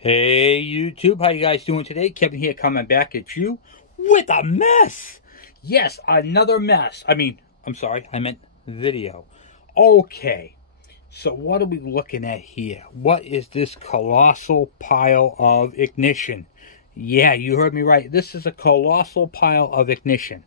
Hey YouTube, how you guys doing today? Kevin here coming back at you with a mess. Yes, another mess. I'm sorry, I meant video. Okay, so what are we looking at here? What is this colossal pile of ignition? Yeah, you heard me right. This is a colossal pile of ignition.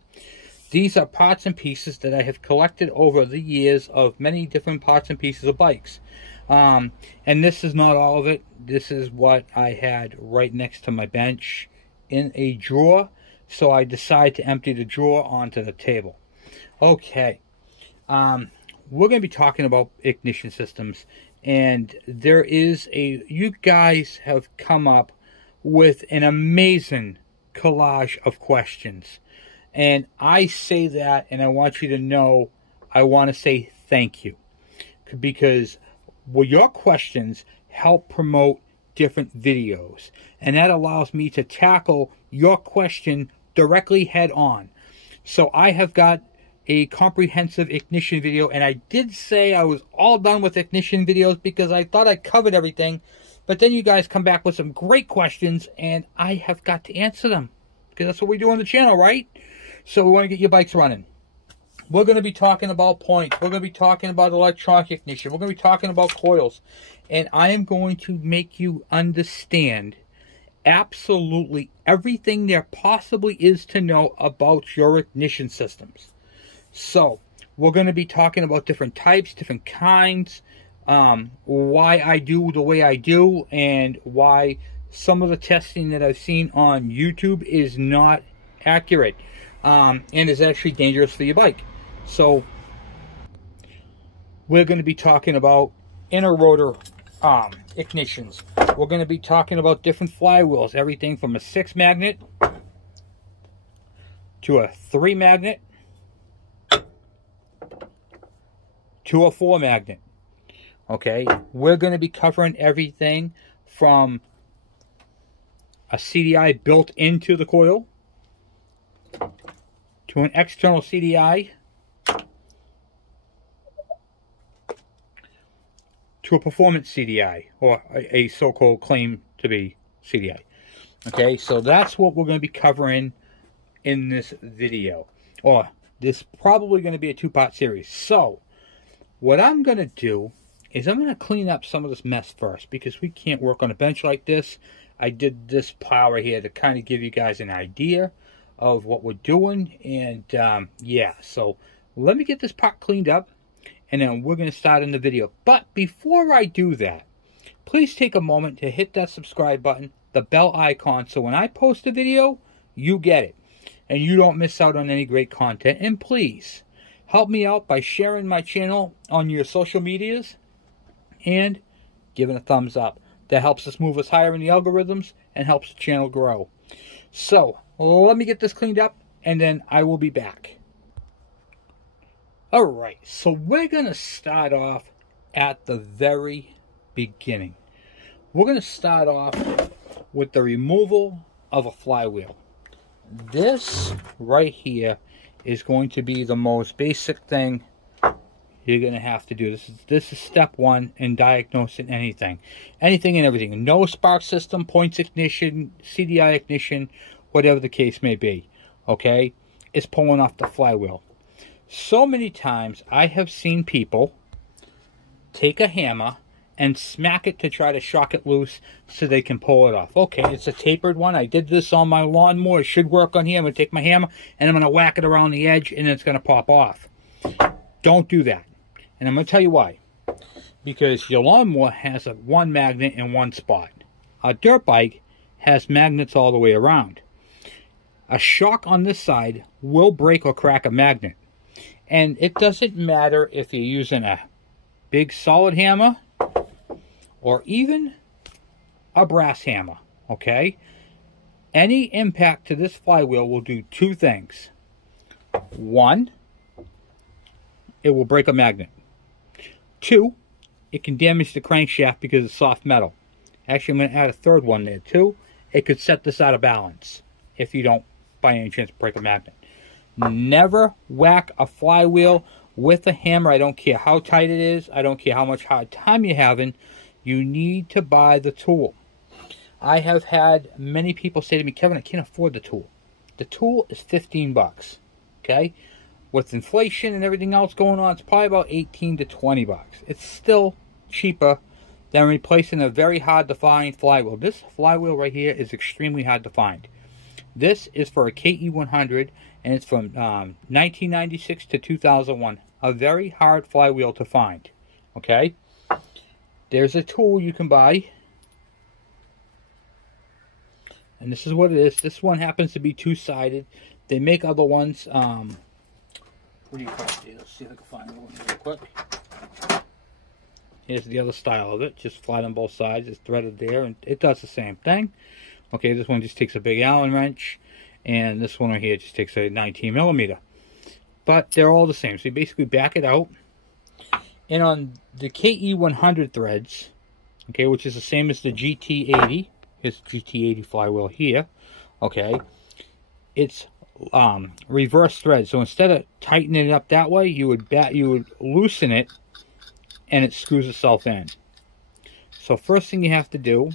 These are parts and pieces that I have collected over the years of many different parts and pieces of bikes. And this is not all of it. This is what I had right next to my bench in a drawer. So I decided to empty the drawer onto the table. Okay. We're going to be talking about ignition systems. And there is you guys have come up with an amazing collage of questions. And I say that, and I want you to know, I want to say thank you. Because your questions help promote different videos. And that allows me to tackle your question directly head on. So I have got a comprehensive ignition video. And I did say I was all done with ignition videos because I thought I covered everything. But then you guys come back with some great questions. And I have got to answer them. Because that's what we do on the channel, right? So we want to get your bikes running. We're going to be talking about points. We're going to be talking about electronic ignition. We're going to be talking about coils. And I am going to make you understand absolutely everything there possibly is to know about your ignition systems. So we're going to be talking about different types, different kinds, why I do the way I do, and why some of the testing that I've seen on YouTube is not accurate. And is actually dangerous for your bike. So we're going to be talking about inner rotor ignitions. We're going to be talking about different flywheels, everything from a 6 magnet to a 3 magnet to a 4 magnet. Okay, we're going to be covering everything from a CDI built into the coil to an external CDI, to a performance CDI, or a so-called claim to be CDI. Okay, so that's what we're going to be covering in this video. Or this is probably going to be a 2-part series. So, what I'm going to do is I'm going to clean up some of this mess first, because we can't work on a bench like this. I did this pile right here to kind of give you guys an idea of what we're doing. And yeah, so let me get this part cleaned up, and then we're going to start in the video. But before I do that, please take a moment to hit that subscribe button, the bell icon, so when I post a video, you get it and you don't miss out on any great content. And please help me out by sharing my channel on your social medias and giving a thumbs up. That helps us move us higher in the algorithms and helps the channel grow. So let me get this cleaned up, and then I will be back. Alright, so we're going to start off at the very beginning. We're going to start off with the removal of a flywheel. This right here is going to be the most basic thing you're going to have to do. This is step 1 in diagnosing anything. Anything and everything. No spark system, points ignition, CDI ignition, whatever the case may be, okay, is pulling off the flywheel. So many times I have seen people take a hammer and smack it to try to shock it loose so they can pull it off. Okay, it's a tapered one. I did this on my lawnmower. It should work on here. I'm going to take my hammer and I'm going to whack it around the edge, and it's going to pop off. Don't do that. And I'm going to tell you why. Because your lawnmower has a 1 magnet in one spot. A dirt bike has magnets all the way around. A shock on this side will break or crack a magnet. And it doesn't matter if you're using a big solid hammer or even a brass hammer, okay? Any impact to this flywheel will do 2 things. 1, it will break a magnet. 2, it can damage the crankshaft because it's soft metal. Actually, I'm going to add a 3rd one there too. It could set this out of balance if you don't by any chance break a magnet. Never whack a flywheel with a hammer. I don't care how tight it is. I don't care how much hard time you're having. You need to buy the tool. I have had many people say to me, Kevin, I can't afford the tool. The tool is 15 bucks, okay? With inflation and everything else going on, it's probably about 18 to 20 bucks. It's still cheaper than replacing a very hard to find flywheel. This flywheel right here is extremely hard to find. This is for a KE100, and it's from 1996 to 2001. A very hard flywheel to find, okay? There's a tool you can buy, and this is what it is. This one happens to be two-sided. They make other ones. What do you call it? Let's see if I can find one real quick. Here's the other style of it. Just flat on both sides. It's threaded there, and it does the same thing. Okay, this one just takes a big Allen wrench, and this one right here just takes a 19 millimeter. But they're all the same. So you basically back it out. And on the KE100 threads, okay, which is the same as the GT80, here's GT80 flywheel here, okay, it's reverse thread. So instead of tightening it up that way, you would loosen it, and it screws itself in. So first thing you have to do,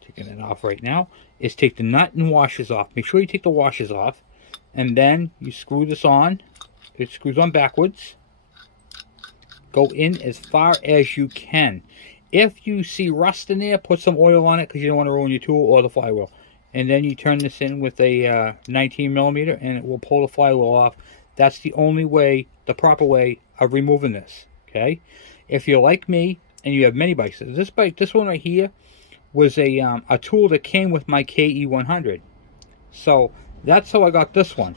taking it off right now, is take the nut and washers off. Make sure you take the washers off, and then you screw this on. It screws on backwards. Go in as far as you can. If you see rust in there, put some oil on it because you don't want to ruin your tool or the flywheel. And then you turn this in with a 19 millimeter, and it will pull the flywheel off. That's the only way, the proper way of removing this. Okay. If you're like me and you have many bikes, this one right here, was a tool that came with my KE100. So that's how I got this one.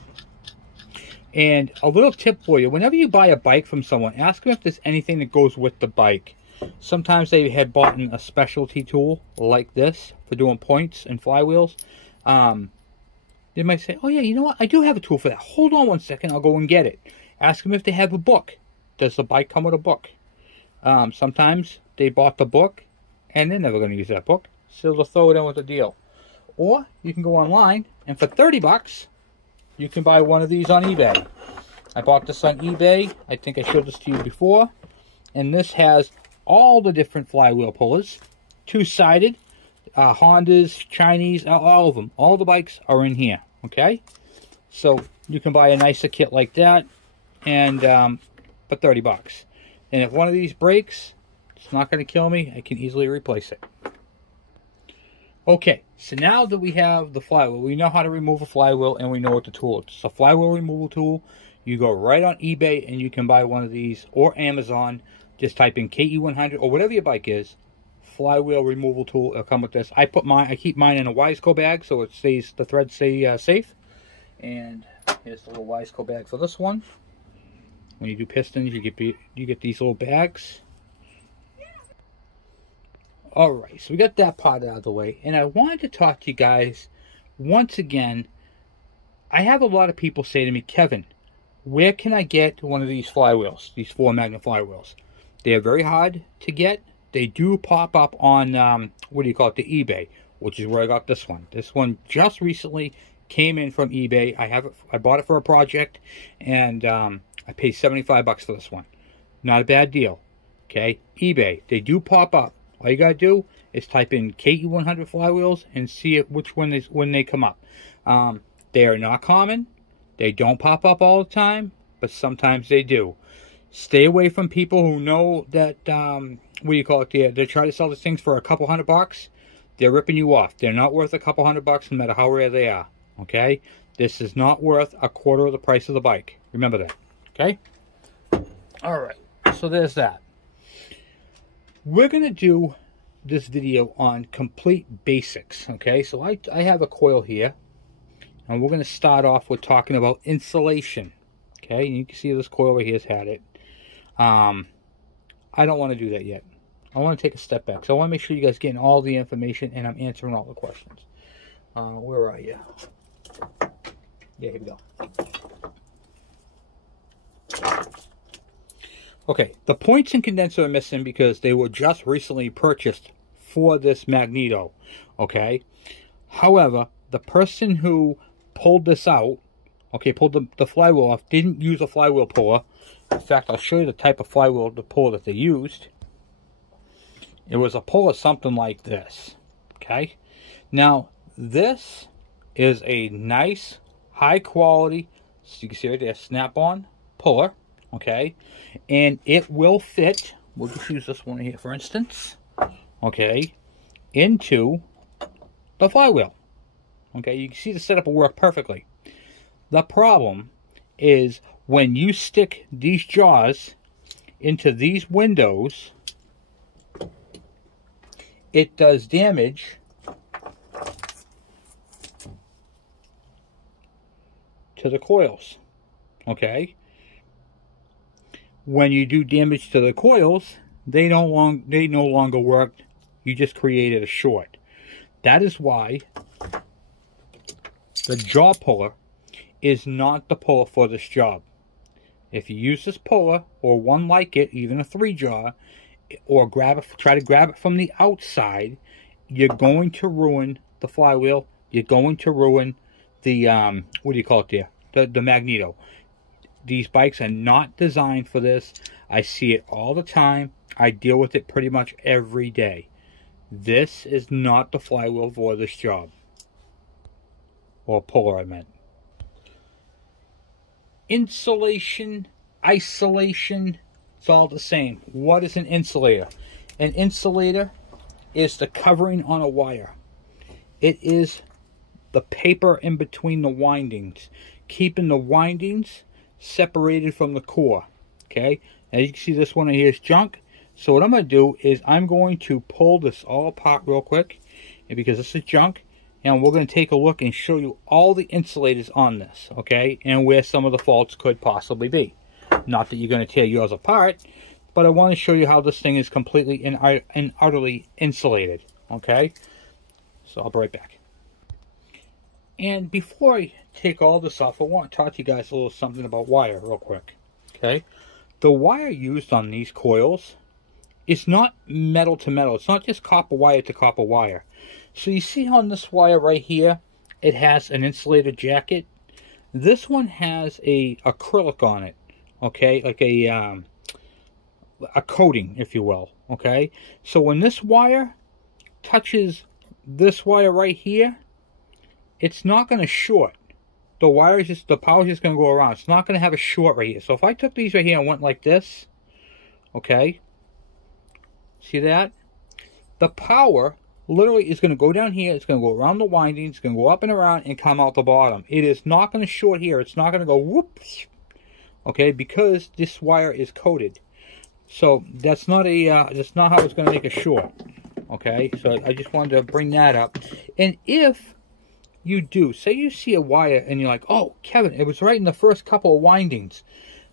And a little tip for you, whenever you buy a bike from someone, ask them if there's anything that goes with the bike. Sometimes they had bought a specialty tool like this for doing points and flywheels. They might say, oh yeah, you know what, I do have a tool for that. Hold on one second, I'll go and get it. Ask them if they have a book. Does the bike come with a book? Sometimes they bought the book and they're never going to use that book, so they'll throw it in with a deal. Or you can go online, and for 30 bucks, you can buy one of these on eBay. I bought this on eBay. I think I showed this to you before. And this has all the different flywheel pullers. Two-sided. Hondas, Chinese, all of them. All the bikes are in here. Okay? So you can buy a nicer kit like that, and for 30 bucks. And if one of these breaks, it's not going to kill me. I can easily replace it. Okay, so now that we have the flywheel, we know how to remove a flywheel, and we know what the tool is. It's a flywheel removal tool. You go right on eBay and you can buy one of these, or Amazon. Just type in KE100 or whatever your bike is. Flywheel removal tool. It'll come with this. I keep mine in a Wiseco bag so it stays, the threads stay safe. And here's the little Wiseco bag for this one. When you do pistons, you get these little bags. Alright, so we got that part out of the way, and I wanted to talk to you guys once again. I have a lot of people say to me, Kevin, where can I get one of these flywheels, these 4 magnet flywheels? They're very hard to get. They do pop up on, what do you call it, the eBay, which is where I got this one. This one just recently came in from eBay. I bought it for a project, and I paid 75 bucks for this one. Not a bad deal, okay? eBay, they do pop up. All you gotta do is type in KE100 flywheels and see which one is when they come up. They are not common. They don't pop up all the time, but sometimes they do. Stay away from people who know that, what do you call it? They try to sell these things for a couple $100. They're ripping you off. They're not worth a couple $100 no matter how rare they are. Okay? This is not worth a quarter of the price of the bike. Remember that. Okay? Alright. So there's that. We're going to do this video on complete basics, okay? So I have a coil here, and we're going to start off with talking about insulation, okay? And you can see this coil right here has had it. I don't want to do that yet. I want to take a step back. So I want to make sure you guys are getting all the information, and I'm answering all the questions. Where are you? Yeah, here we go. Okay, the points and condenser are missing because they were just recently purchased for this magneto, okay? However, the person who pulled this out, okay, pulled the flywheel off, didn't use a flywheel puller. In fact, I'll show you the type of flywheel puller that they used. it was a puller something like this. Okay, now this is a nice high quality, so you can see right there, snap-on puller. Okay, and it will fit, we'll just use this one here for instance, okay, into the flywheel. Okay, you can see the setup will work perfectly. The problem is when you stick these jaws into these windows, it does damage to the coils. Okay, when you do damage to the coils, they no longer work. You just created a short. That is why the jaw puller is not the puller for this job. If you use this puller or one like it, even a 3-jaw, or try to grab it from the outside, you're going to ruin the flywheel. You're going to ruin the what do you call it there? The magneto. These bikes are not designed for this. I see it all the time. I deal with it pretty much every day. This is not the flywheel for this job. Or puller, I meant. Insulation, isolation, it's all the same. What is an insulator? An insulator is the covering on a wire. It is the paper in between the windings, keeping the windings separated from the core. Okay, as you can see, this one here is junk. So what I'm going to do is I'm going to pull this all apart real quick, and because this is junk, and we're going to take a look and show you all the insulators on this, okay, and where some of the faults could possibly be. Not that you're going to tear yours apart, but I want to show you how this thing is completely and utterly insulated, okay? So I'll be right back. And before I take all this off, I want to talk to you guys a little something about wire real quick, okay? The wire used on these coils is not metal to metal. It's not just copper wire to copper wire. So you see on this wire right here, it has an insulator jacket. This one has a acrylic on it, okay, like a coating, if you will, okay. So when this wire touches this wire right here, it's not going to short. The power is just going to go around. It's not going to have a short right here. So if I took these right here and went like this, okay, see that? The power literally is going to go down here. It's going to go around the windings. It's going to go up and around and come out the bottom. It is not going to short here. It's not going to go whoops. Okay, because this wire is coated. So that's not a that's not how it's going to make a short. Okay, so I just wanted to bring that up. And if you do, say you see a wire and you're like, oh, Kevin, it was right in the first couple of windings.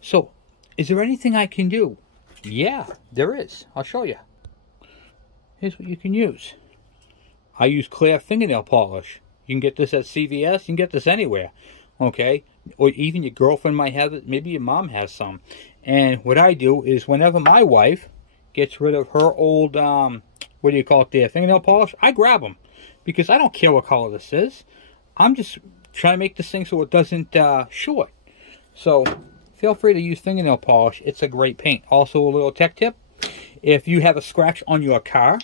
So is there anything I can do? Yeah, there is. I'll show you. Here's what you can use. I use clear fingernail polish. You can get this at CVS. You can get this anywhere. Okay? Or even your girlfriend might have it. Maybe your mom has some. And what I do is whenever my wife gets rid of her old, what do you call it there, fingernail polish, I grab them. Because I don't care what color this is. I'm just trying to make this thing so it doesn't short. So feel free to use fingernail polish. It's a great paint. Also a little tech tip. If you have a scratch on your car,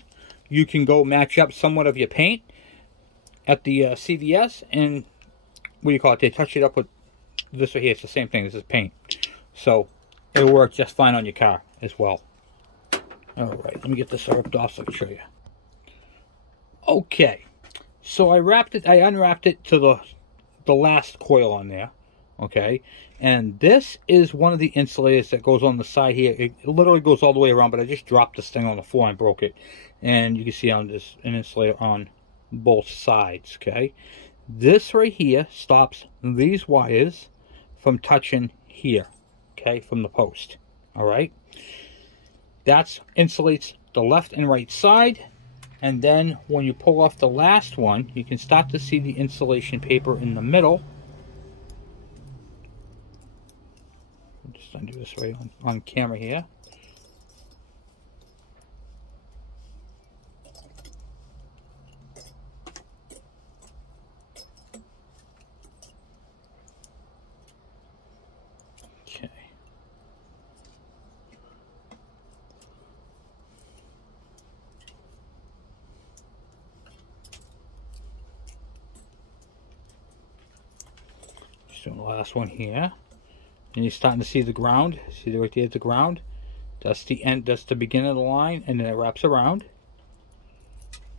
you can go match up somewhat of your paint at the CVS and, what do you call it, they touch it up with this right here. It's the same thing. This is paint. So it'll work just fine on your car as well. Alright, let me get this ripped off so I can show you. Okay, so I unwrapped it to the last coil on there. Okay, and this is one of the insulators that goes on the side here. It literally goes all the way around, but I just dropped this thing on the floor and broke it. And you can see on this an insulator on both sides. Okay, this right here stops these wires from touching here. Okay, from the post. All right, that insulates the left and right side. And then when you pull off the last one, you can start to see the insulation paper in the middle. Just undo this right on camera here. Okay. Just doing the last one here. And you're starting to see the ground. See right there, the ground. That's the end. That's the beginning of the line, and then it wraps around.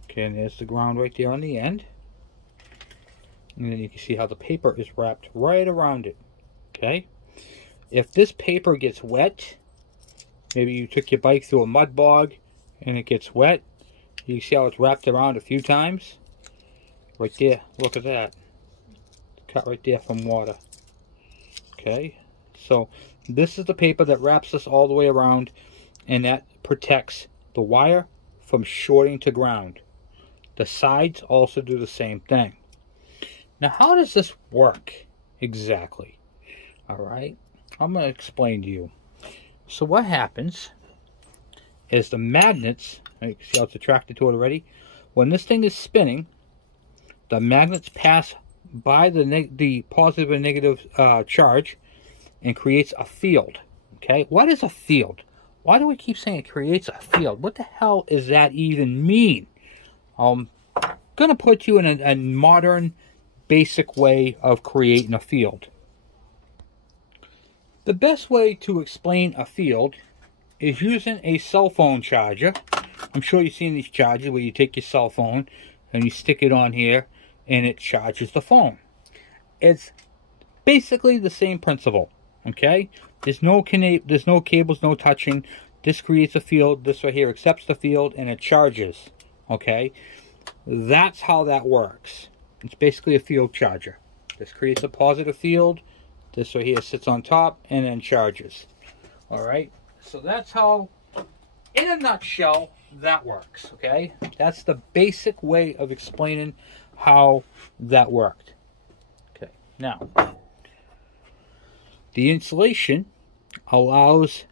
Okay, and there's the ground right there on the end. And then you can see how the paper is wrapped right around it. Okay. If this paper gets wet, maybe you took your bike through a mud bog and it gets wet, you see how it's wrapped around a few times? Right there, look at that. Cut right there from water. Okay, so this is the paper that wraps us all the way around, and that protects the wire from shorting to ground. The sides also do the same thing. Now, how does this work exactly? Alright, I'm going to explain to you. So what happens is the magnets, you see how it's attracted to it already? When this thing is spinning, the magnets pass by the positive and negative charge and creates a field. Okay, what is a field? Why do we keep saying it creates a field? What the hell does that even mean? I'm going to put you in a modern, basic way of creating a field. The best way to explain a field is using a cell phone charger. I'm sure you've seen these chargers where you take your cell phone and you stick it on here and it charges the phone. It's basically the same principle, okay? There's no cables, no touching. This creates a field. This right here accepts the field and it charges, okay? That's how that works. It's basically a field charger. This creates a positive field. This right here sits on top and then charges. Alright, so that's how, in a nutshell, that works. Okay, that's the basic way of explaining how that worked. Okay, now, the insulation allows,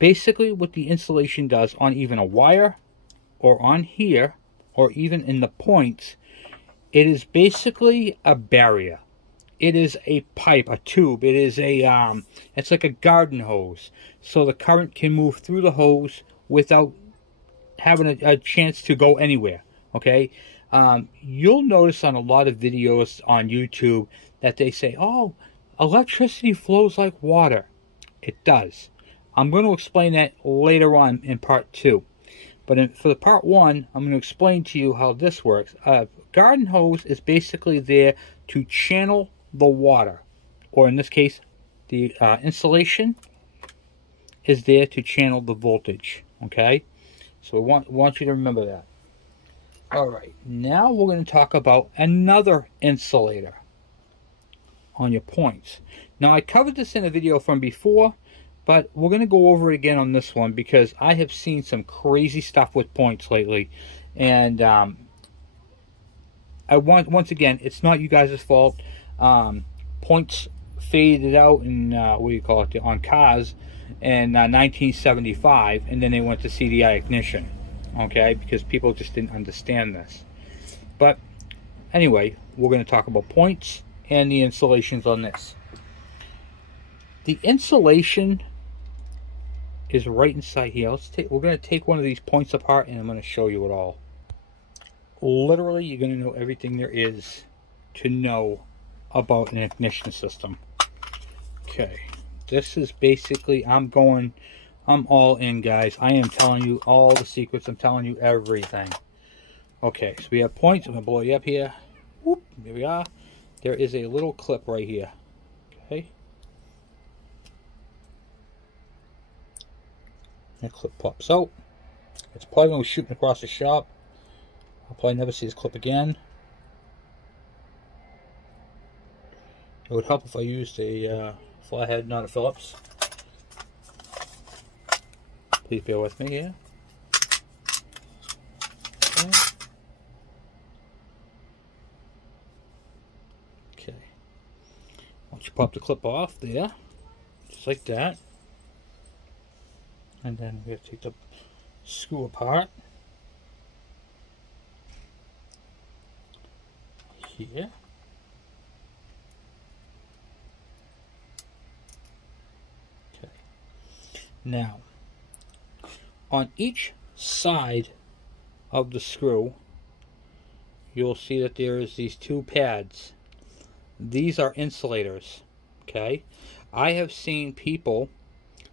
basically what the insulation does on even a wire or on here or even in the points, it is basically a barrier. It is a pipe, a tube. It is a, it's like a garden hose. So the current can move through the hose without having a chance to go anywhere, okay? You'll notice on a lot of videos on YouTube that they say, oh, electricity flows like water. It does. I'm going to explain that later on in part 2. But for the part 1, I'm going to explain to you how this works. A garden hose is basically there to channel the water, or in this case the insulation is there to channel the voltage. Okay, so I want you to remember that. Alright, now we're going to talk about another insulator on your points. Now I covered this in a video from before, but we're going to go over it again on this one because I have seen some crazy stuff with points lately, and once again, it's not you guys' fault. Points faded out in what do you call it, on cars in 1975, and then they went to D.I.Y ignition, okay, because people just didn't understand this. But anyway, we're going to talk about points and the insulations on this. The insulation is right inside here. We're going to take one of these points apart and I'm going to show you it all. Literally, you're going to know everything there is to know about an ignition system. Okay, this is basically, I'm all in, guys. I am telling you all the secrets. I'm telling you everything. Okay, so we have points. I'm going to blow you up here. Whoop, here we are. There is a little clip right here. Okay. That clip pops out. It's probably going to be shooting across the shop. I'll probably never see this clip again. It would help if I used a flathead, not a Phillips. Please bear with me here. Okay. Okay. Once you pop the clip off there, just like that. And then we have to take the screw apart. Here. Okay. Now, on each side of the screw, you'll see that there is these two pads. These are insulators. Okay, I have seen people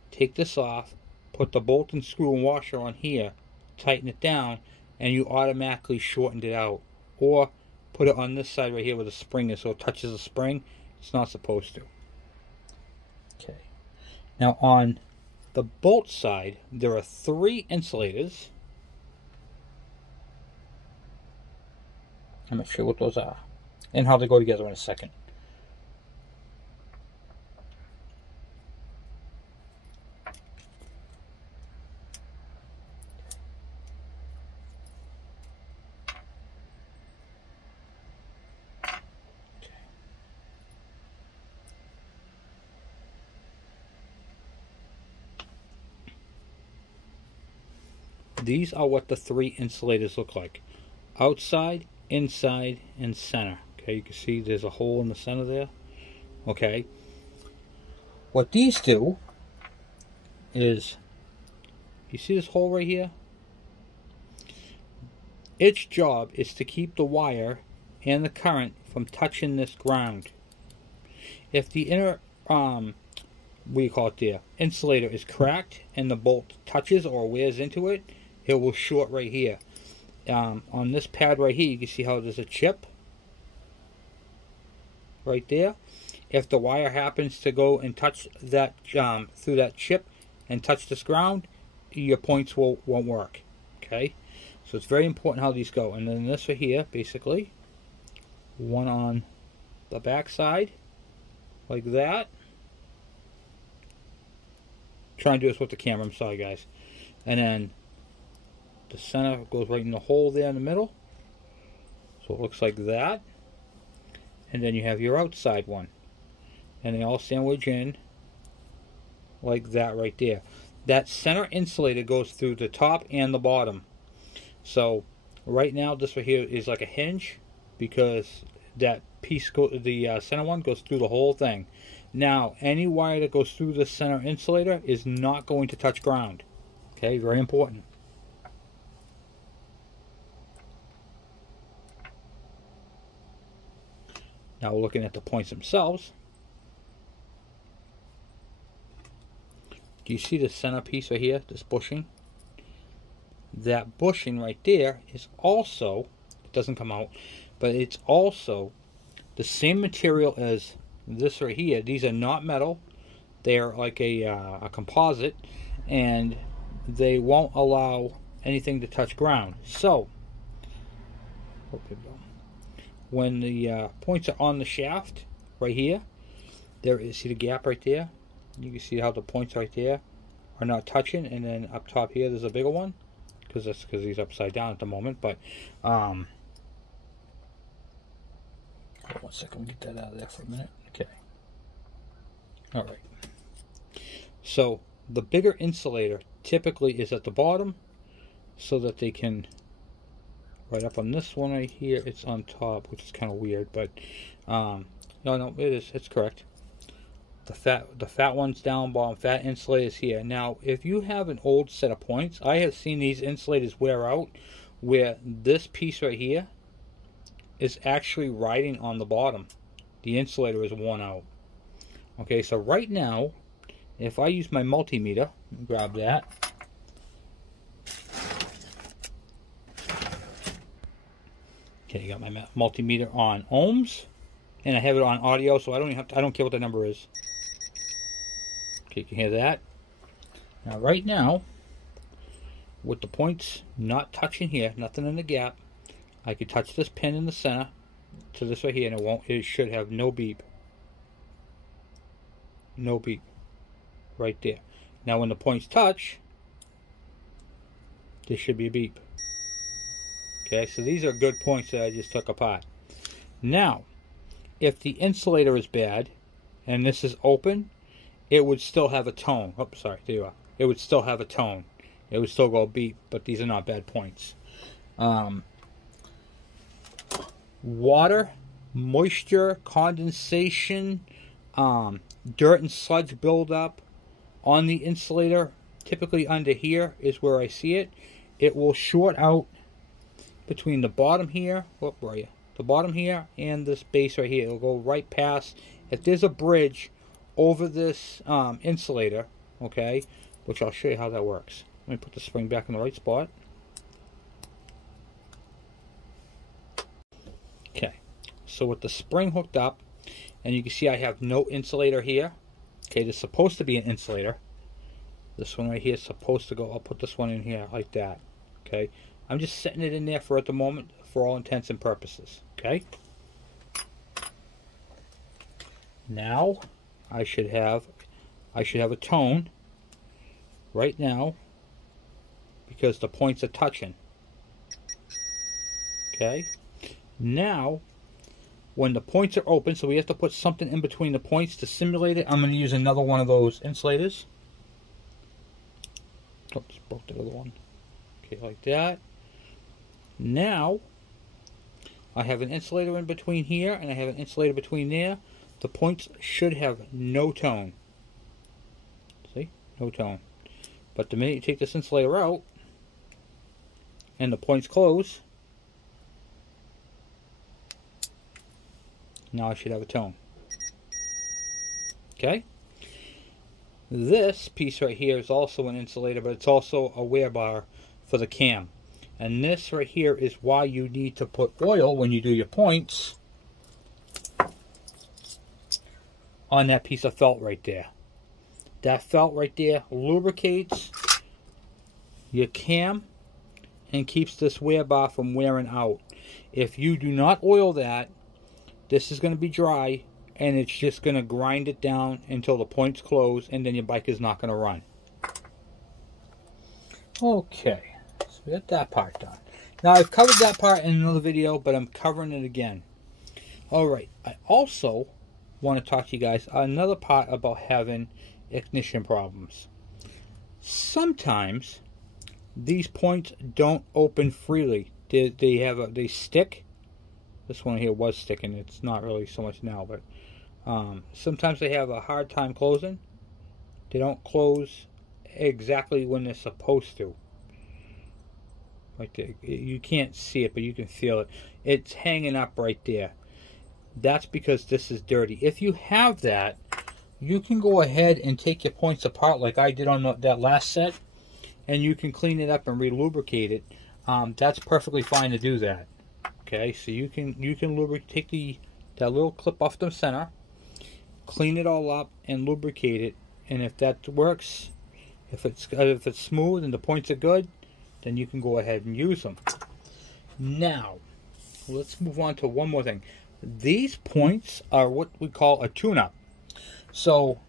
take this off, put the bolt and screw and washer on here, tighten it down, and you automatically shortened it out. Or put it on this side right here where the spring is, so it touches the spring. It's not supposed to. Okay, now on the bolt side, there are 3 insulators. I'm not sure what those are and how they go together in a second. These are what the 3 insulators look like. Outside, inside, and center. Okay, you can see there's a hole in the center there. Okay. What these do is, you see this hole right here? Its job is to keep the wire and the current from touching this ground. If the inner, what do you call it there, insulator is cracked and the bolt touches or wears into it, it will short right here. On this pad right here, you can see how there's a chip right there. If the wire happens to go and touch that through that chip and touch this ground, your points won't work. Okay, so it's very important how these go. And then this right here, basically, one on the back side, like that. Try and do this with the camera. I'm sorry, guys. And then the center goes right in the hole there in the middle, so it looks like that. And then you have your outside one, and they all sandwich in like that right there. That center insulator goes through the top and the bottom. So right now this right here is like a hinge, because that piece, the center one, goes through the whole thing. Now any wire that goes through the center insulator is not going to touch ground. Okay, very important. Now we're looking at the points themselves. Do you see the center piece right here, this bushing? That bushing right there is also, it doesn't come out, but it's also the same material as this right here. These are not metal. They're like a composite, and they won't allow anything to touch ground. So, when the points are on the shaft right here, there is, see the gap right there? You can see how the points right there are not touching, and then up top here there's a bigger one, because he's upside down at the moment. But hold on 1 second, we'll get that out of there for a minute. Okay. All right. So the bigger insulator typically is at the bottom, so that they can. Right up on this one right here, it's on top, which is kind of weird, but no, it's correct. The fat one's down bottom, fat insulators here. Now, if you have an old set of points, I have seen these insulators wear out, where this piece right here is actually riding on the bottom. The insulator is worn out. Okay, so right now, if I use my multimeter, grab that. Okay, you got my multimeter on ohms, and I have it on audio, so I don't care what the number is. Okay, you can hear that. Now, right now, with the points not touching here, nothing in the gap, I could touch this pin in the center to this right here, and it should have no beep. No beep. Right there. Now, when the points touch, there should be a beep. Okay, so these are good points that I just took apart. Now, if the insulator is bad, and this is open, it would still have a tone. Oh, sorry, there you are. It would still have a tone. It would still go beep, but these are not bad points. Water, moisture, condensation, dirt and sludge buildup on the insulator, typically under here is where I see it. It will short out between the bottom here, where are you? The bottom here and this base right here. It'll go right past. If there's a bridge over this insulator, okay, which I'll show you how that works. Let me put the spring back in the right spot. Okay, so with the spring hooked up, and you can see I have no insulator here. Okay, there's supposed to be an insulator. This one right here is supposed to go. I'll put this one in here like that. Okay, I'm just setting it in there for at the moment for all intents and purposes. Okay. Now I should have a tone right now because the points are touching. Okay. Now when the points are open, so we have to put something in between the points to simulate it. I'm going to use another one of those insulators. Oops, broke the other one. Okay, like that. Now I have an insulator in between here, and I have an insulator between there. The points should have no tone. See? No tone. But the minute you take this insulator out, and the points close, now I should have a tone. Okay? This piece right here is also an insulator, but it's also a wear bar for the cam. And this right here is why you need to put oil when you do your points on that piece of felt right there. That felt right there lubricates your cam and keeps this wear bar from wearing out. If you do not oil that, this is going to be dry, and it's just going to grind it down until the points close, and then your bike is not going to run. Okay, so we got that part done. Now, I've covered that part in another video, but I'm covering it again. Alright, I also want to talk to you guys another part about having ignition problems. Sometimes these points don't open freely. They stick. This one here was sticking. It's not really so much now, but sometimes they have a hard time closing. They don't close exactly when they're supposed to. Like you can't see it, but you can feel it. It's hanging up right there. That's because this is dirty. If you have that, you can go ahead and take your points apart like I did on that last set, and you can clean it up and re-lubricate it. That's perfectly fine to do that. Okay, so you can lubricate, take that little clip off the center, clean it all up, and lubricate it. And if that works, if it's smooth and the points are good, then you can go ahead and use them. Now, let's move on to one more thing. These points are what we call a tune-up. So,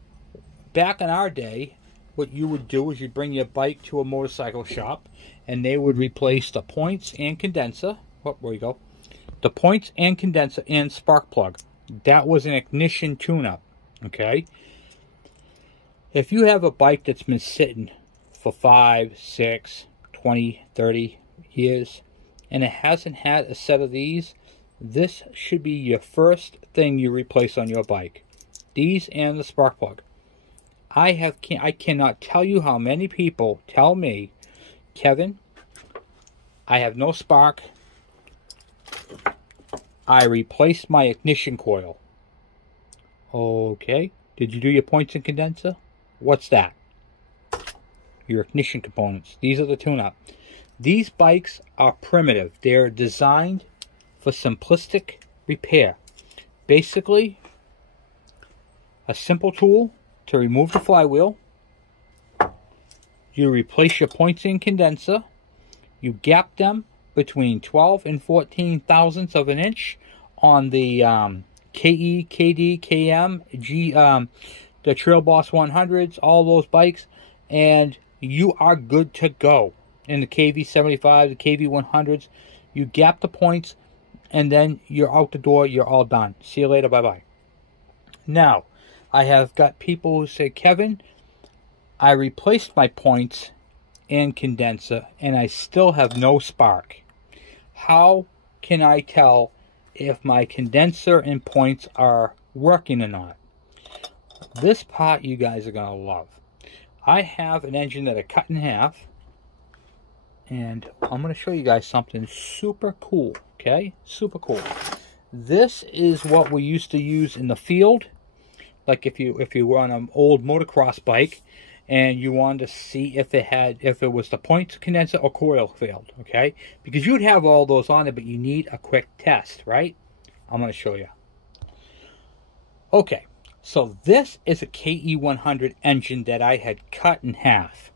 back in our day, what you would do is you'd bring your bike to a motorcycle shop, and they would replace the points and condenser. Oh, there we go. The points and condenser and spark plug. That was an ignition tune-up. Okay? If you have a bike that's been sitting for 5, 6, 20, 30 years, and it hasn't had a set of these, this should be your first thing you replace on your bike. These and the spark plug. I cannot tell you how many people tell me, Kevin, I have no spark. I replaced my ignition coil. Okay. Did you do your points and condenser? What's that? Your ignition components. These are the tune-up. These bikes are primitive. They're designed for simplistic repair. Basically, a simple tool to remove the flywheel. You replace your points and condenser. You gap them between 12 and 14 thousandths of an inch on the KE, KD, KM, the Trail Boss 100s, all those bikes, and you are good to go. In the KV75, the KV100s, you gap the points, and then you're out the door, you're all done. See you later, bye-bye. Now, I have got people who say, Kevin, I replaced my points and condenser, and I still have no spark. How can I tell if my condenser and points are working or not? This part you guys are going to love. I have an engine that I cut in half, and I'm going to show you guys something super cool, okay? Super cool. This is what we used to use in the field like if you were on an old motocross bike and you wanted to see if it was the point condenser or coil failed, okay? Because you'd have all those on it, but you need a quick test, right? I'm going to show you. Okay, so this is a KE100 engine that I had cut in half.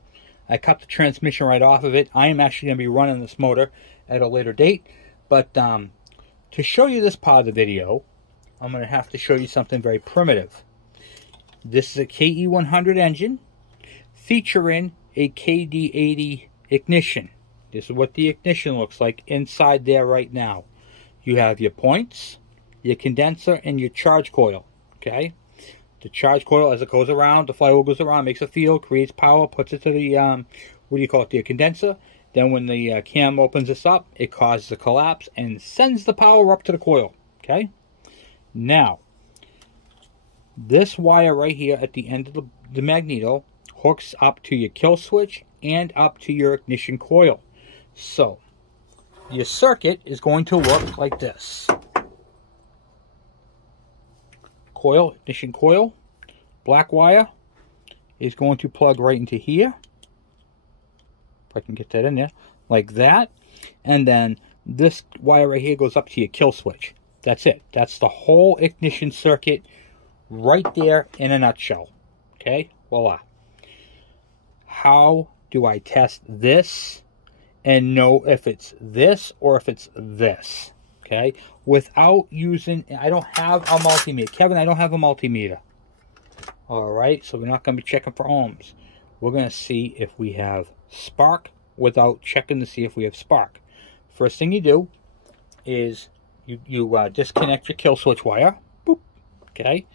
I cut the transmission right off of it. I am actually going to be running this motor at a later date, but to show you this part of the video, I'm going to have to show you something very primitive. This is a KE100 engine featuring a KD80 ignition. This is what the ignition looks like inside there right now. You have your points, your condenser, and your charge coil. Okay? The charge coil, as it goes around, the flywheel goes around, makes a field, creates power, puts it to the, what do you call it, the condenser. Then when the cam opens this up, it causes a collapse and sends the power up to the coil. Okay? Now, this wire right here at the end of the magneto hooks up to your kill switch and up to your ignition coil. So, your circuit is going to look like this. Coil, ignition coil, black wire is going to plug right into here. If I can get that in there, like that. And then this wire right here goes up to your kill switch. That's it. That's the whole ignition circuit right there in a nutshell. Okay, voila. How do I test this and know if it's this or if it's this? Okay, without using, I don't have a multimeter. Kevin, I don't have a multimeter. All right, so we're not going to be checking for ohms. We're going to see if we have spark without checking to see if we have spark. First thing you do is you disconnect your kill switch wire. Boop. Okay,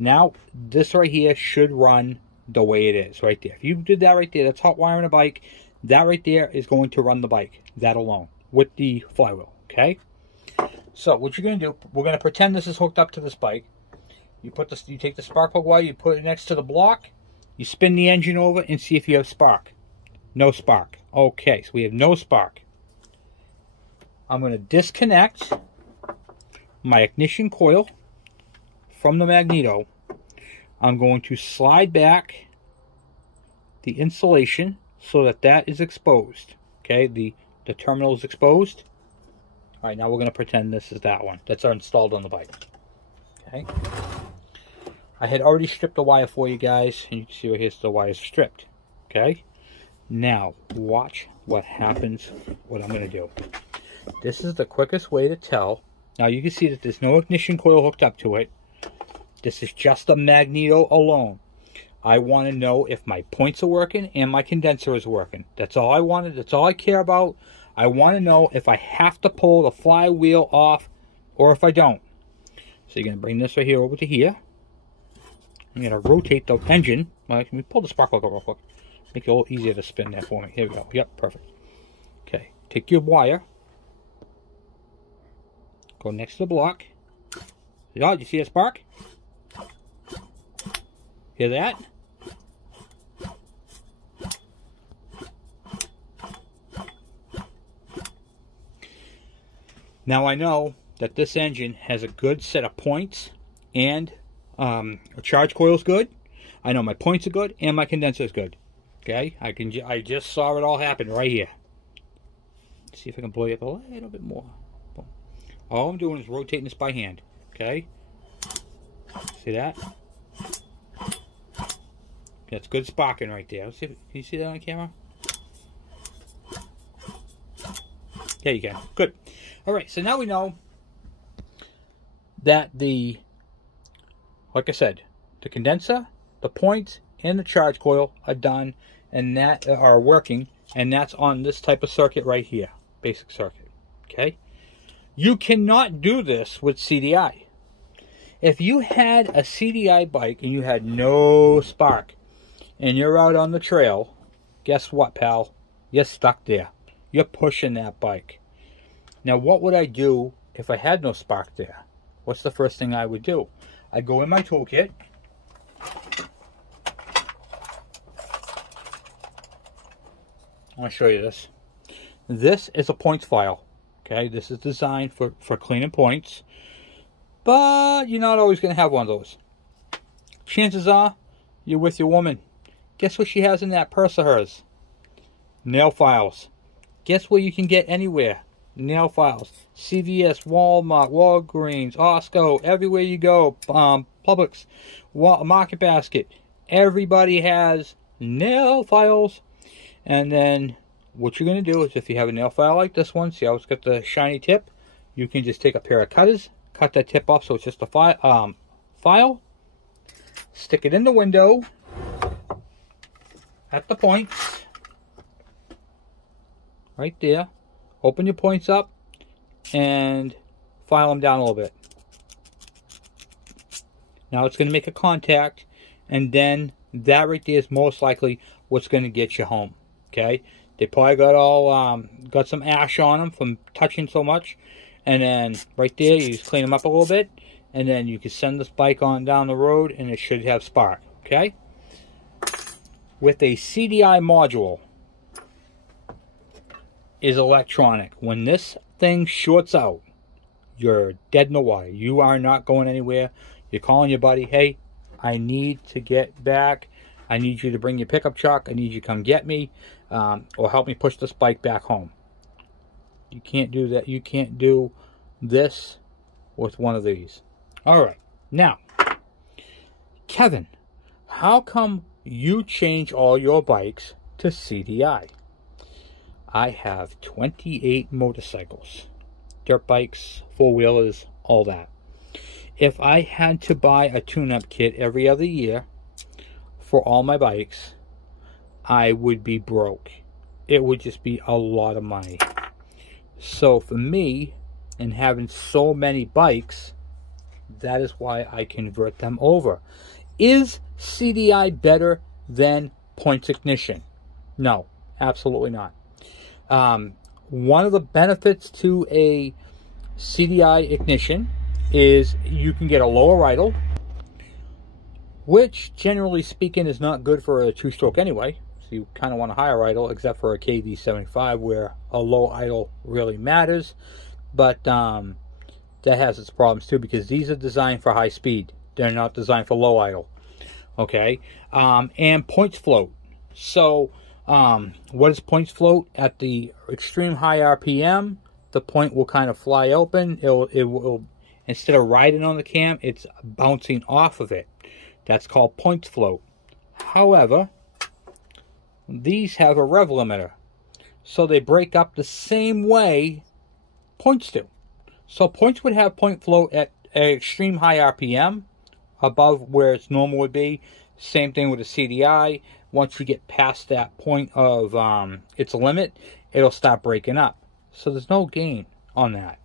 now this right here should run the way it is right there. If you did that right there, that's hot wiring a bike. That right there is going to run the bike, that alone, with the flywheel. Okay. So what you're going to do, we're going to pretend this is hooked up to this bike. You take the spark plug wire, you put it next to the block, you spin the engine over and see if you have spark. No spark. Okay, so we have no spark. I'm going to disconnect my ignition coil from the magneto. I'm going to slide back the insulation so that that is exposed. Okay, the terminal is exposed. All right, now we're going to pretend this is that one that's installed on the bike. Okay. I had already stripped the wire for you guys, and you can see where here's the wire stripped. Okay. Now, watch what happens, what I'm going to do. This is the quickest way to tell. Now, you can see that there's no ignition coil hooked up to it. This is just a magneto alone. I want to know if my points are working and my condenser is working. That's all I wanted. That's all I care about. I want to know if I have to pull the flywheel off or if I don't. So you're going to bring this right here over to here. I'm going to rotate the engine. Let me pull the spark plug real quick. Make it a little easier to spin that for me. Here we go. Yep, perfect. Okay, take your wire. Go next to the block. Oh, did you see a spark? Hear that? Now I know that this engine has a good set of points and a charge coil is good. I know my points are good and my condenser is good. Okay, I just saw it all happen right here. Let's see if I can blow you up a little bit more. Boom. All I'm doing is rotating this by hand. Okay, see that? That's good sparking right there. Let's see, can you see that on camera? There you go. Good. All right, so now we know that like I said, the condenser, the points, and the charge coil are done and that are working, and that's on this type of circuit right here, basic circuit. Okay, you cannot do this with CDI. If you had a CDI bike and you had no spark and you're out on the trail, guess what, pal? You're stuck there. You're pushing that bike. Now, what would I do if I had no spark there? What's the first thing I would do? I'd go in my toolkit. I'll show you this. This is a points file. Okay, this is designed for cleaning points. But you're not always going to have one of those. chances are you're with your woman. Guess what she has in that purse of hers? Nail files. Guess where you can get anywhere? Nail files. CVS, Walmart, Walgreens, Costco, everywhere you go. Publix, Market Basket. Everybody has nail files. And then what you're going to do is, if you have a nail file like this one, see how it's got the shiny tip? You can just take a pair of cutters, cut that tip off so it's just a file. Stick it in the window at the points. Right there. Open your points up and file them down a little bit. Now it's going to make a contact, and then that right there is most likely what's going to get you home. Okay? They probably got some ash on them from touching so much, and then right there you just clean them up a little bit, and then you can send this bike on down the road, and it should have spark. Okay? With a CDI module, is electronic. When this thing shorts out, you're dead in the water. You are not going anywhere. You're calling your buddy, hey, I need to get back. I need you to bring your pickup truck. I need you to come get me, or help me push this bike back home. You can't do that. You can't do this with one of these. All right. Now, Kevin, how come you change all your bikes to CDI? I have 28 motorcycles, dirt bikes, four-wheelers, all that. If I had to buy a tune-up kit every other year for all my bikes, I would be broke. It would just be a lot of money. So for me, and having so many bikes, that is why I convert them over. Is CDI better than points ignition? No, absolutely not. One of the benefits to a CDI ignition is you can get a lower idle, which generally speaking is not good for a two-stroke anyway. So you kind of want a higher idle, except for a KD75 where a low idle really matters. But that has its problems too, because these are designed for high speed. They're not designed for low idle. Okay, and points float. So what is points float? At the extreme high RPM, the point will kind of fly open. It will, instead of riding on the cam, it's bouncing off of it. That's called points float. However, these have a rev limiter, so they break up the same way points do. So points would have point float at an extreme high RPM, above where its normal would be. Same thing with a CDI. Once you get past that point of its limit, it'll start breaking up. So there's no gain on that.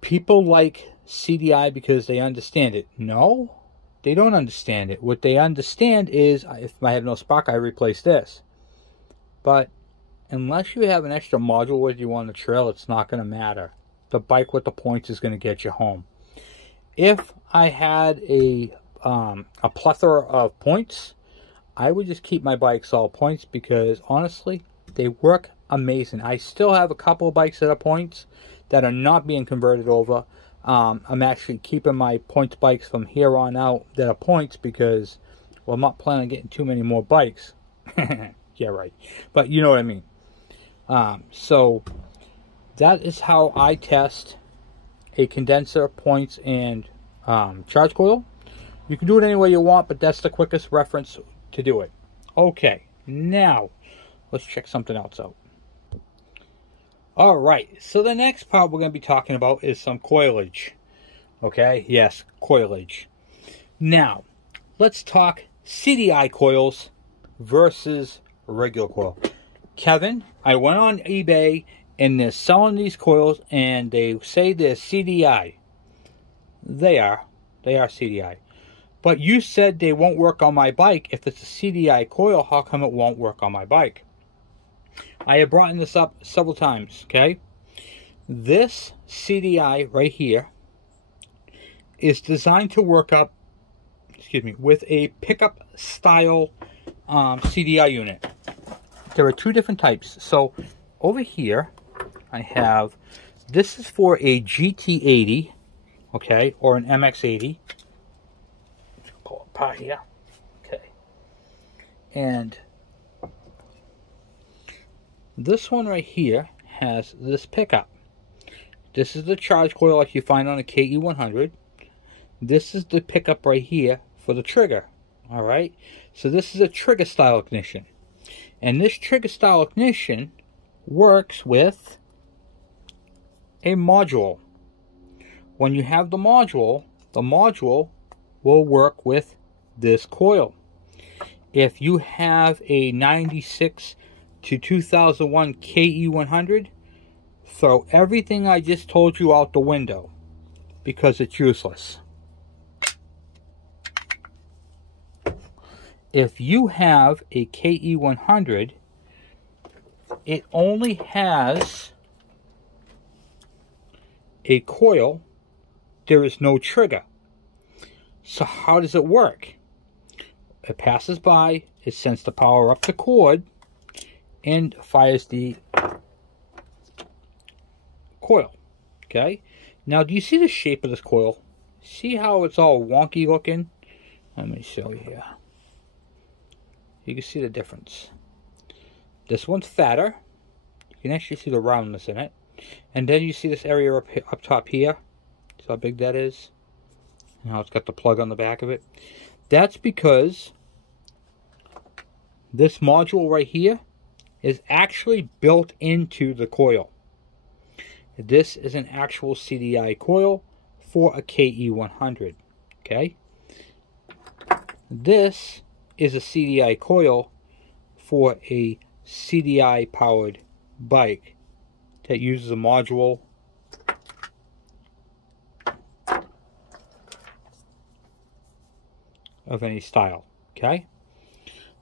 People like CDI because they understand it. No, they don't understand it. What they understand is, if I have no spark, I replace this. But unless you have an extra module with you on the trail, it's not going to matter. The bike with the points is going to get you home. If I had a plethora of points, I would just keep my bikes all points, because honestly, they work amazing. I still have a couple of bikes that are points that are not being converted over. I'm actually keeping my points bikes from here on out that are points, because, well, I'm not planning on getting too many more bikes. Yeah, right. But you know what I mean. So that is how I test a condenser, points, and charge coil. You can do it any way you want, but that's the quickest reference to do it. Okay, now let's check something else out. Alright, so the next part we're going to be talking about is some coilage. Okay, yes, coilage. Now, let's talk CDI coils versus regular coil. Kevin, I went on eBay and they're selling these coils and they say they're CDI. They are CDI. But you said they won't work on my bike. If it's a CDI coil, how come it won't work on my bike? I have brought this up several times, okay? This CDI right here is designed to work up, with a pickup style CDI unit. There are two different types. So over here, I have, this is for a GT80, okay, or an MX80. Let's pull it apart here. Okay. And this one right here has this pickup. This is the charge coil like you find on a KE100. This is the pickup right here for the trigger. Alright, so this is a trigger style ignition. And this trigger style ignition works with a module. When you have the module will work with this coil. If you have a 96 to 2001 KE100, throw everything I just told you out the window because it's useless. If you have a KE100, it only has a coil. There is no trigger. So how does it work? It passes by, it sends the power up the cord, and fires the coil. Okay? Now, do you see the shape of this coil? See how it's all wonky looking? Let me show you here. You can see the difference. This one's fatter. You can actually see the roundness in it. And then you see this area up top here. See how big that is? And how it's got the plug on the back of it. That's because this module right here is actually built into the coil. This is an actual CDI coil for a KE100. Okay? This is a CDI coil for a CDI powered bike that uses a module of any style. Okay,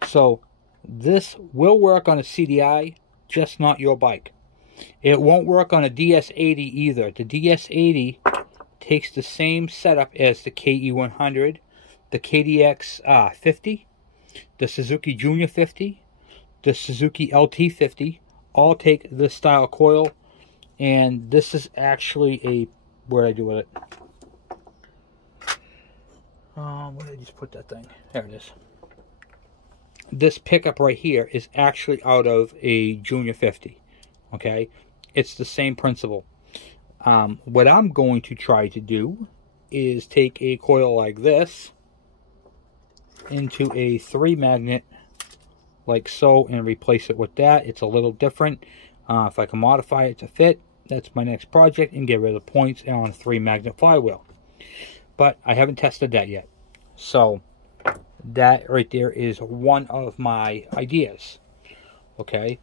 so this will work on a CDI, just not your bike. It won't work on a DS80 either. The DS80 takes the same setup as the KE100, the KDX 50, the Suzuki Junior 50, the Suzuki LT 50, all take this style coil, and this is actually a, where did I do with it? Where did I just put that thing? There it is. This pickup right here is actually out of a Junior 50. Okay, it's the same principle. What I'm going to try to do is take a coil like this into a 3 magnet like so and replace it with that. It's a little different. If I can modify it to fit, that's my next project, and get rid of the points on a 3 magnet flywheel. But I haven't tested that yet. So that right there is one of my ideas. Okay.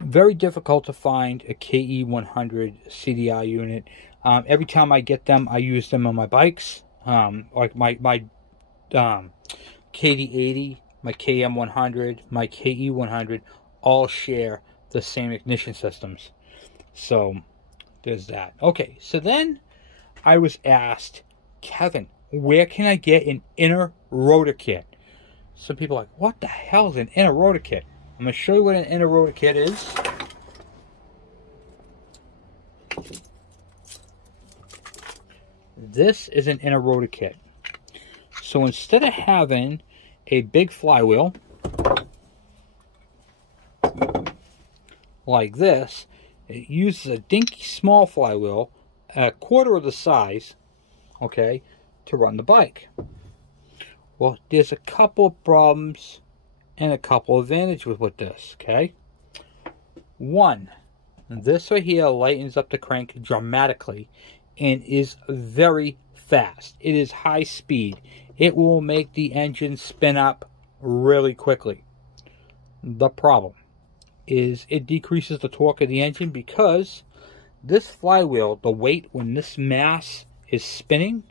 Very difficult to find a KE100 CDI unit. Every time I get them, I use them on my bikes. Like my KD80, my KM100, my KE100 all share the same ignition systems. So there's that. Okay, so then I was asked, Kevin, where can I get an inner rotor kit? Some people are like, what the hell is an inner rotor kit? I'm going to show you what an inner rotor kit is. This is an inner rotor kit. So instead of having a big flywheel like this, it uses a dinky small flywheel, a quarter of the size, okay, to run the bike. Well, there's a couple of problems and a couple of advantages with this, okay? One, this right here lightens up the crank dramatically and is very fast. It is high speed. It will make the engine spin up really quickly. The problem is it decreases the torque of the engine because this flywheel, the weight when this mass is spinning,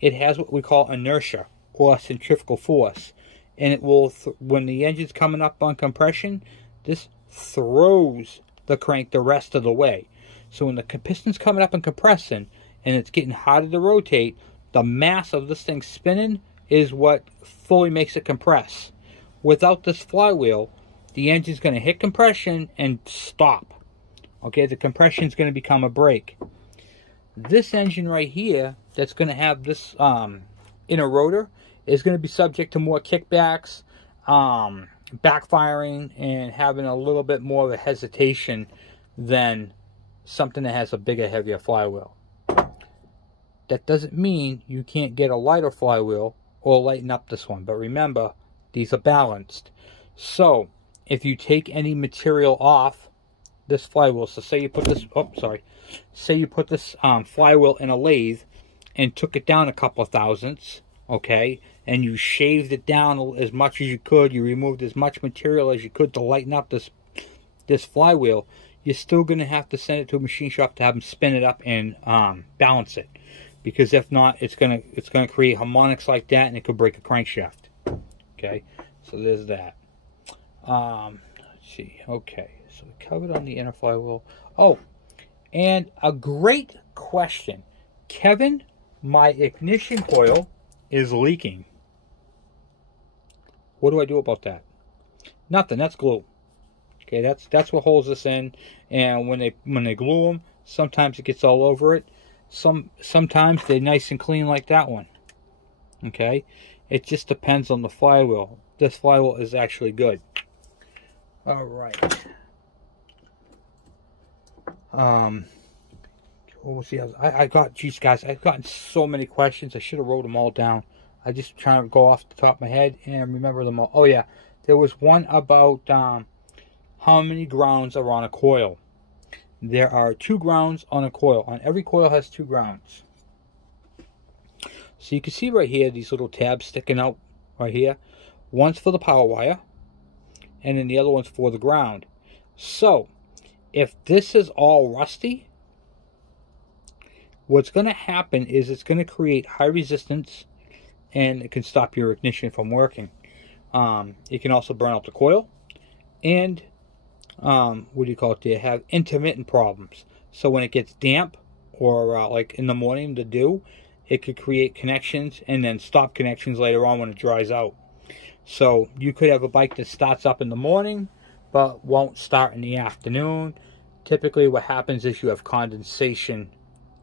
it has what we call inertia or centrifugal force. And it will, when the engine's coming up on compression, this throws the crank the rest of the way. So when the piston's coming up and compressing, and it's getting harder to rotate, the mass of this thing spinning is what fully makes it compress. Without this flywheel, the engine's going to hit compression and stop. Okay, the compression's going to become a brake. This engine right here, that's going to have this inner rotor, is going to be subject to more kickbacks, backfiring, and having a little bit more of a hesitation than something that has a bigger, heavier flywheel. That doesn't mean you can't get a lighter flywheel or lighten up this one. But remember, these are balanced. So, if you take any material off this flywheel, so say you put this, say you put this flywheel in a lathe and took it down a couple of thousandths, okay, and you shaved it down as much as you could, you removed as much material as you could to lighten up this flywheel, you're still going to have to send it to a machine shop to have them spin it up and balance it. Because if not, it's gonna create harmonics like that, and it could break a crankshaft. Okay, so there's that. Let's see. Okay, so we covered on the inner flywheel. Oh, and a great question, Kevin. My ignition coil is leaking. What do I do about that? Nothing. That's glue. Okay, that's what holds this in. And when they glue them, sometimes it gets all over it. Sometimes they're nice and clean like that one. Okay, it just depends on the flywheel. This flywheel is actually good. All right. What was the other? I got, geez guys, I've gotten so many questions. I should have wrote them all down. I just trying to go off the top of my head and remember them all. Oh yeah, there was one about how many grounds are on a coil. There are 2 grounds on a coil. On every coil has 2 grounds. So you can see right here these little tabs sticking out right here. One's for the power wire, and then the other one's for the ground. So if this is all rusty, what's going to happen is it's going to create high resistance, and it can stop your ignition from working. It can also burn out the coil, and what do you call it? They have intermittent problems. So when it gets damp, or like in the morning, the dew, it could create connections and then stop connections later on when it dries out. So you could have a bike that starts up in the morning, but won't start in the afternoon. Typically what happens is you have condensation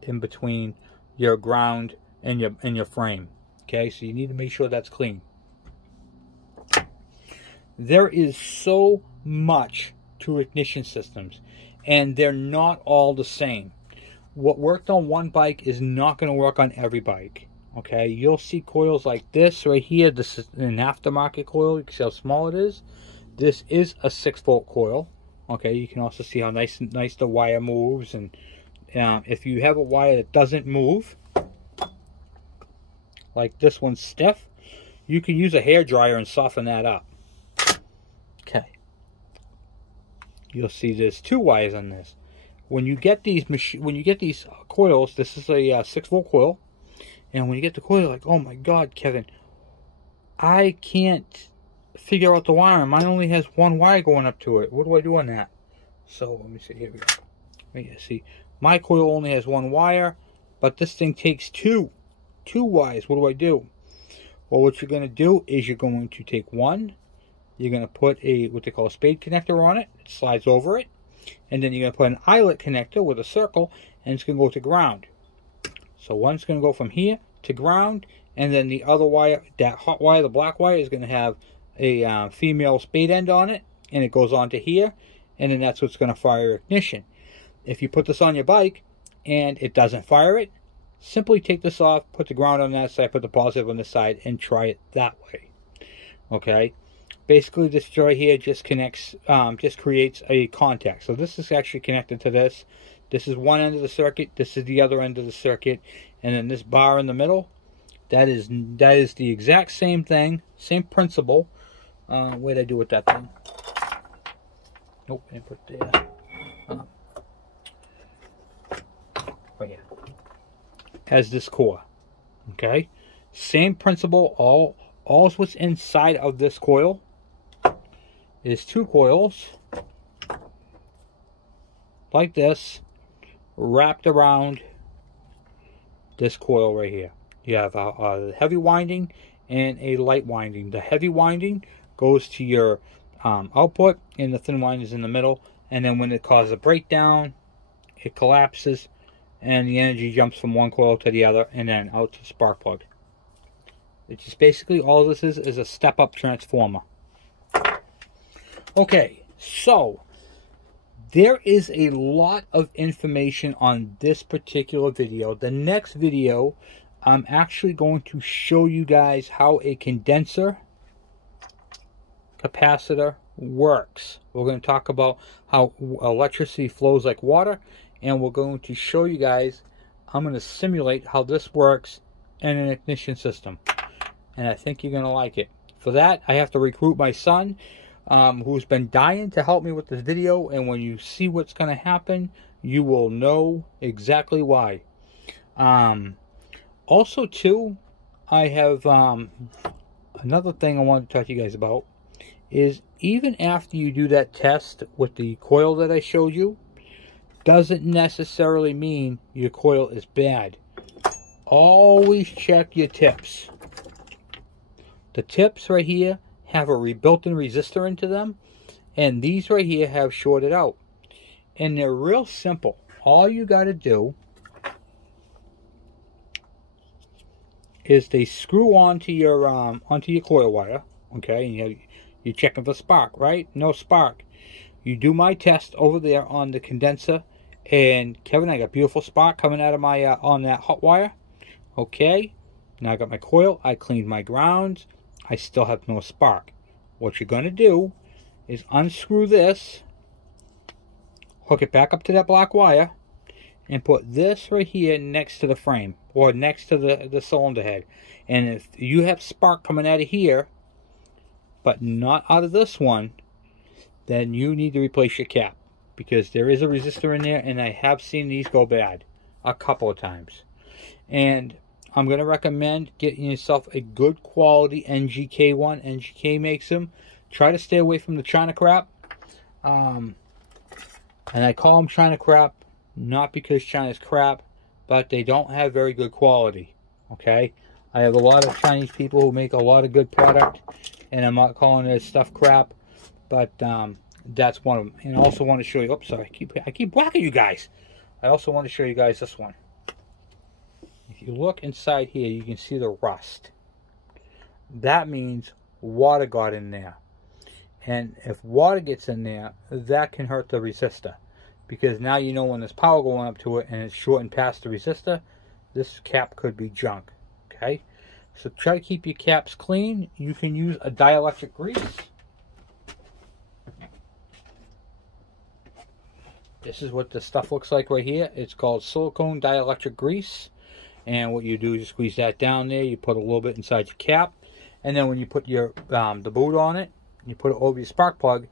in between your ground and your frame. Okay, so you need to make sure that's clean. There is so much to ignition systems, and they're not all the same. What worked on one bike is not going to work on every bike. Okay, you'll see coils like this right here. This is an aftermarket coil. You can see how small it is. This is a 6-volt coil. Okay, you can also see how nice the wire moves, and if you have a wire that doesn't move, like this one's stiff, you can use a hair dryer and soften that up. Okay. You'll see there's 2 wires on this. When you get these coils, this is a 6-volt coil, and when you get the coil, you're like, oh my God, Kevin, I can't figure out the wire. Mine only has 1 wire going up to it. What do I do on that? So let me see. Here we go. Right here, see, my coil only has 1 wire, but this thing takes 2 wires. What do I do? Well, what you're going to do is you're going to take one. You're going to put what they call a spade connector on it. It slides over it. And then you're going to put an eyelet connector with a circle, and it's going to go to ground. So one's going to go from here to ground, and then the other wire, that hot wire, the black wire, is going to have a female spade end on it, and it goes on to here, and then that's what's going to fire your ignition. If you put this on your bike and it doesn't fire it, simply take this off, put the ground on that side, put the positive on this side, and try it that way. Okay? Basically, this joy here just connects, just creates a contact. So this is actually connected to this. This is one end of the circuit. This is the other end of the circuit. And then this bar in the middle, that is the exact same thing, same principle. What did I do with that thing? Nope, I didn't put it there. Right here. Has this core. Okay? Same principle. All what's inside of this coil is 2 coils like this wrapped around this coil right here. You have a heavy winding and a light winding. The heavy winding goes to your output, and the thin winding is in the middle, and then when it causes a breakdown, it collapses and the energy jumps from one coil to the other and then out to the spark plug. It's just basically all this is a step-up transformer. Okay, so there is a lot of information on this particular video. The next video, I'm actually going to show you guys how a condenser capacitor works. We're going to talk about how electricity flows like water, and we're going to show you guys, I'm going to simulate how this works in an ignition system, and I think you're going to like it. For that, I have to recruit my son, who's been dying to help me with this video, and when you see what's going to happen, you will know exactly why. Also too, I have another thing I wanted to talk to you guys about is, even after you do that test with the coil that I showed you, doesn't necessarily mean your coil is bad. Always check your tips. The tips right here have a built-in resistor into them, and these right here have shorted out. And they're real simple. All you got to do is they screw onto your coil wire, okay? And you're checking for spark, right? No spark. You do my test over there on the condenser, and Kevin, I got beautiful spark coming out of my on that hot wire. Okay, now I got my coil. I cleaned my grounds. I still have no spark. What you're going to do is unscrew this, hook it back up to that black wire, and put this right here next to the frame, or next to the cylinder head. And if you have spark coming out of here, but not out of this one, then you need to replace your cap, because there is a resistor in there, and I have seen these go bad a couple of times. And I'm going to recommend getting yourself a good quality NGK one. NGK makes them. Try to stay away from the China crap. And I call them China crap not because China's crap, but they don't have very good quality. Okay? I have a lot of Chinese people who make a lot of good product, and I'm not calling this stuff crap, but that's one of them. And I also want to show you, oops, sorry, I keep blocking you guys. I also want to show you guys this one. If you look inside here, you can see the rust. That means water got in there. And if water gets in there, that can hurt the resistor. Because now you know when there's power going up to it and it's shorting past the resistor, this cap could be junk. Okay? So try to keep your caps clean. You can use a dielectric grease. This is what the stuff looks like right here. It's called silicone dielectric grease. And what you do is you squeeze that down there. You put a little bit inside your cap. And then when you put your the boot on it, you put it over your spark plug,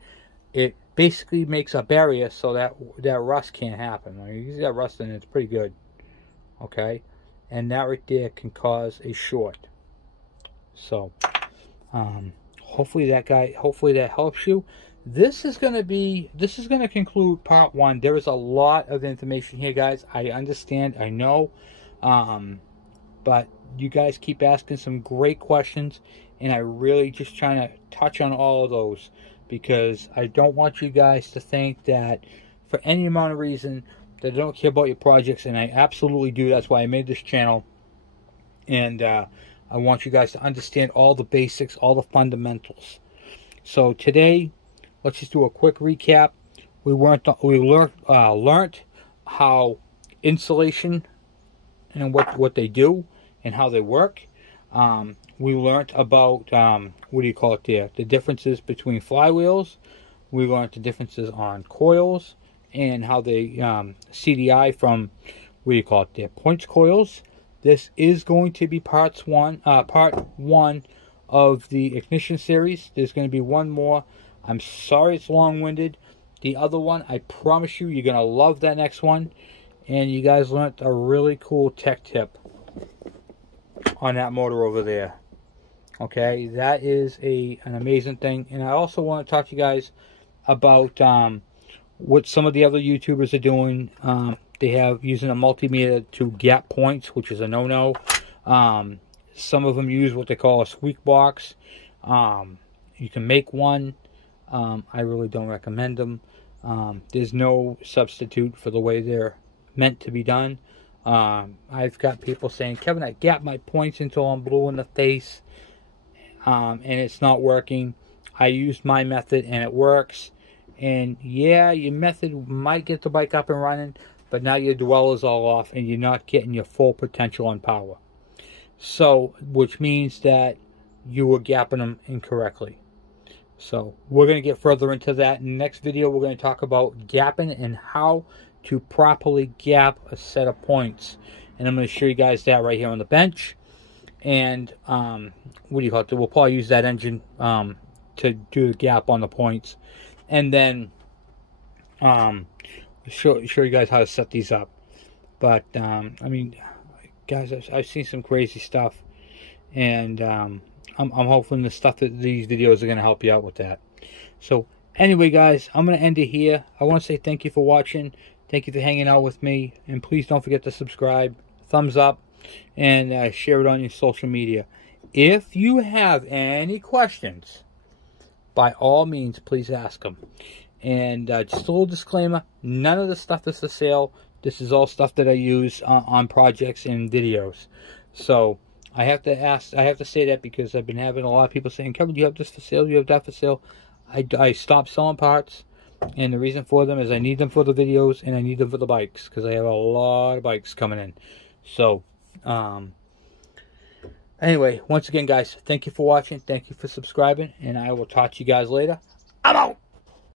it basically makes a barrier so that rust can't happen. When you use that rust in it, it's pretty good. Okay? And that right there can cause a short. So, hopefully that helps you. This is going to conclude part one. There is a lot of information here, guys. I understand, I know, but you guys keep asking some great questions, and I really just trying to touch on all of those, because I don't want you guys to think that for any amount of reason that I don't care about your projects, and I absolutely do. That's why I made this channel, and I want you guys to understand all the basics, all the fundamentals. So today, let's just do a quick recap. We learned how insulation and what they do and how they work. We learned about what do you call it there? The differences between flywheels. We learned the differences on coils and how they CDI from what do you call it there? Points coils. This is going to be part one of the ignition series. There's going to be one more. I'm sorry it's long-winded. The other one, I promise you, you're going to love that next one. And you guys learned a really cool tech tip on that motor over there. Okay, that is an amazing thing. And I also want to talk to you guys about what some of the other YouTubers are doing. They have using a multimeter to gap points, which is a no-no. Some of them use what they call a squeak box. You can make one. I really don't recommend them. There's no substitute for the way they're meant to be done. I've got people saying, Kevin, I gap my points until I'm blue in the face, and it's not working. I used my method and it works. And yeah, your method might get the bike up and running, but now your dweller's all off and you're not getting your full potential and power. So, which means that you were gapping them incorrectly. So, we're going to get further into that. In the next video, we're going to talk about gapping and how to properly gap a set of points. And I'm going to show you guys that right here on the bench. And, what do you call it? We'll probably use that engine to do the gap on the points. And then show you guys how to set these up. But I mean, guys, I've seen some crazy stuff, and I'm hoping the stuff that these videos are going to help you out with that. So anyway, guys, I'm going to end it here. I want to say thank you for watching. Thank you for hanging out with me, and please don't forget to subscribe, thumbs up, and share it on your social media. If you have any questions, by all means, please ask them. And just a little disclaimer, none of the stuff is for sale. This is all stuff that I use on projects and videos. So I have to say that because I've been having a lot of people saying, Kevin, do you have this for sale? Do you have that for sale? I stopped selling parts, and the reason for them is I need them for the videos and I need them for the bikes because I have a lot of bikes coming in. So anyway, once again, guys, thank you for watching. Thank you for subscribing, and I will talk to you guys later. I'm out.